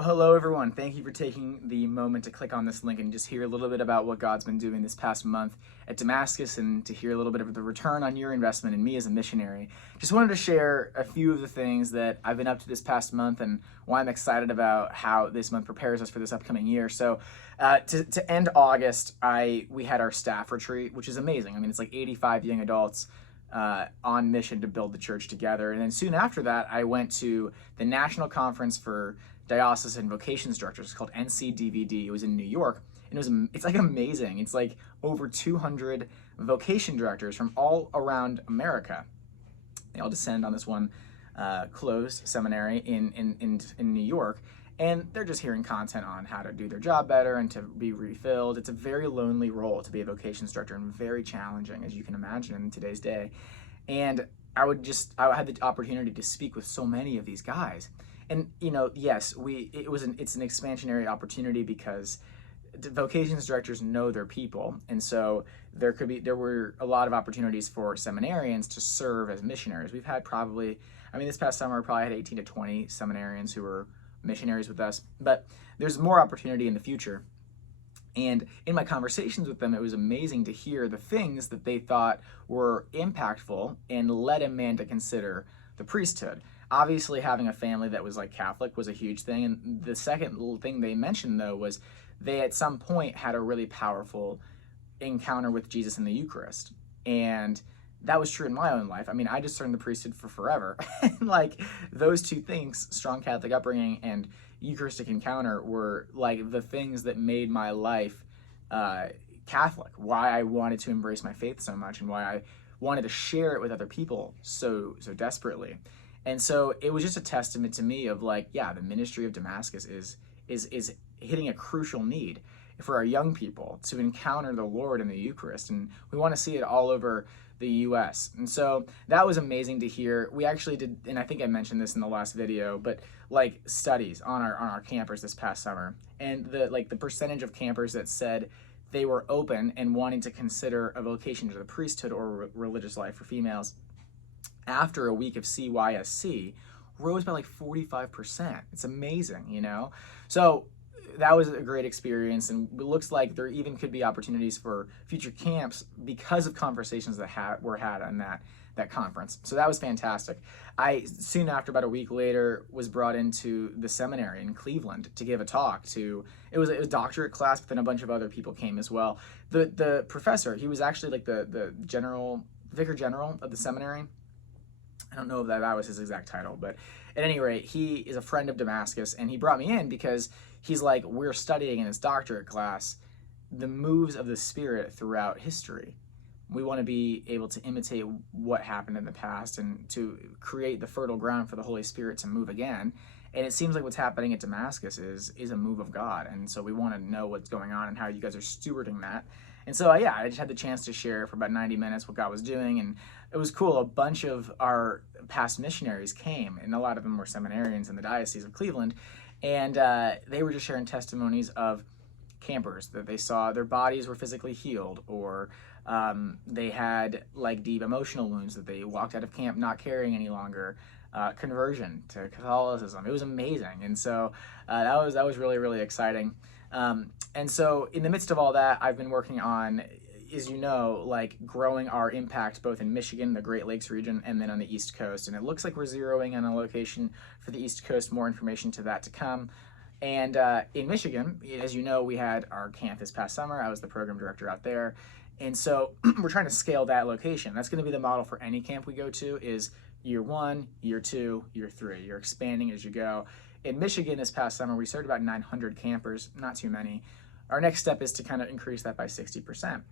Well, hello everyone. Thank you for taking the moment to click on this link and just hear a little bit about what God's been doing this past month at Damascus and to hear a little bit of the return on your investment in me as a missionary. Just wanted to share a few of the things that I've been up to this past month and why I'm excited about how this month prepares us for this upcoming year. So to end August, we had our staff retreat, which is amazing. I mean, it's like 85 young adults on mission to build the church together. And then soon after that, I went to the National Conference for Diocesan Vocations Directors. It's called NCDVD. It was in New York, and it's like amazing. It's like over 200 vocation directors from all around America. They all descend on this one closed seminary in New York, and they're just hearing content on how to do their job better and to be refilled. It's a very lonely role to be a vocations director and very challenging, as you can imagine, in today's day. And I had the opportunity to speak with so many of these guys. And, you know, yes, it's an expansionary opportunity because vocations directors know their people. And so there were a lot of opportunities for seminarians to serve as missionaries. We've had this past summer, we probably had 18 to 20 seminarians who were missionaries with us, but there's more opportunity in the future. And in my conversations with them, it was amazing to hear the things that they thought were impactful and led a man to consider the priesthood. Obviously, having a family that was like Catholic was a huge thing. And the second thing they mentioned, though, was they at some point had a really powerful encounter with Jesus in the Eucharist. And that was true in my own life. I mean, I discerned the priesthood for forever. And like those two things, strong Catholic upbringing and Eucharistic encounter, were like the things that made my life Catholic, why I wanted to embrace my faith so much and why I wanted to share it with other people so desperately. And so it was just a testament to me of like, yeah, the ministry of Damascus is hitting a crucial need for our young people to encounter the Lord in the Eucharist. And we want to see it all over the U.S. And so that was amazing to hear. We actually did, and I think I mentioned this in the last video, but like studies on our campers this past summer. And the percentage of campers that said they were open and wanting to consider a vocation to the priesthood or religious life for females after a week of CYSC rose by like 45%. It's amazing, you know? So that was a great experience, and it looks like there even could be opportunities for future camps because of conversations that were had on that conference. So that was fantastic. I soon after, about a week later, was brought into the seminary in Cleveland to give a talk to, it was a doctorate class, but then a bunch of other people came as well. The professor, he was actually like the vicar general of the seminary. I don't know if that was his exact title, but at any rate, he is a friend of Damascus, and he brought me in because he's like, we're studying in his doctorate class the moves of the Spirit throughout history. We want to be able to imitate what happened in the past and to create the fertile ground for the Holy Spirit to move again. And it seems like what's happening at Damascus is a move of God. And so we want to know what's going on and how you guys are stewarding that. And so, yeah, I just had the chance to share for about 90 minutes what God was doing. And it was cool. A bunch of our past missionaries came, and a lot of them were seminarians in the Diocese of Cleveland. And they were just sharing testimonies of campers that they saw their bodies were physically healed, or they had like deep emotional wounds that they walked out of camp not carrying any longer, conversion to Catholicism. It was amazing. And so that was really, really exciting. And so in the midst of all that, I've been working on, as you know, like growing our impact both in Michigan, the Great Lakes region, and then on the East Coast. And it looks like we're zeroing on a location for the East Coast, more information to that to come. And in Michigan, as you know, we had our camp this past summer. I was the program director out there. And so we're trying to scale that location. That's going to be the model for any camp we go to, is year 1, year 2, year 3. You're expanding as you go. In Michigan this past summer, we started about 900 campers, not too many. Our next step is to kind of increase that by 60%.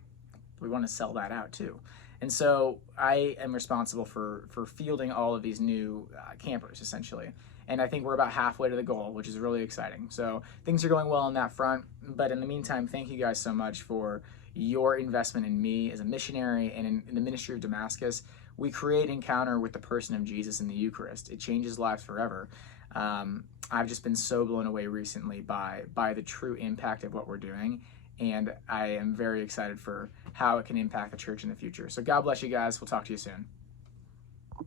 We want to sell that out too. And so I am responsible for fielding all of these new campers, essentially. And I think we're about halfway to the goal, which is really exciting. So things are going well on that front. But in the meantime, thank you guys so much for your investment in me as a missionary and in the ministry of Damascus. We create encounter with the person of Jesus in the Eucharist. It changes lives forever. I've just been so blown away recently by the true impact of what we're doing. And I am very excited for how it can impact the church in the future. So God bless you guys. We'll talk to you soon.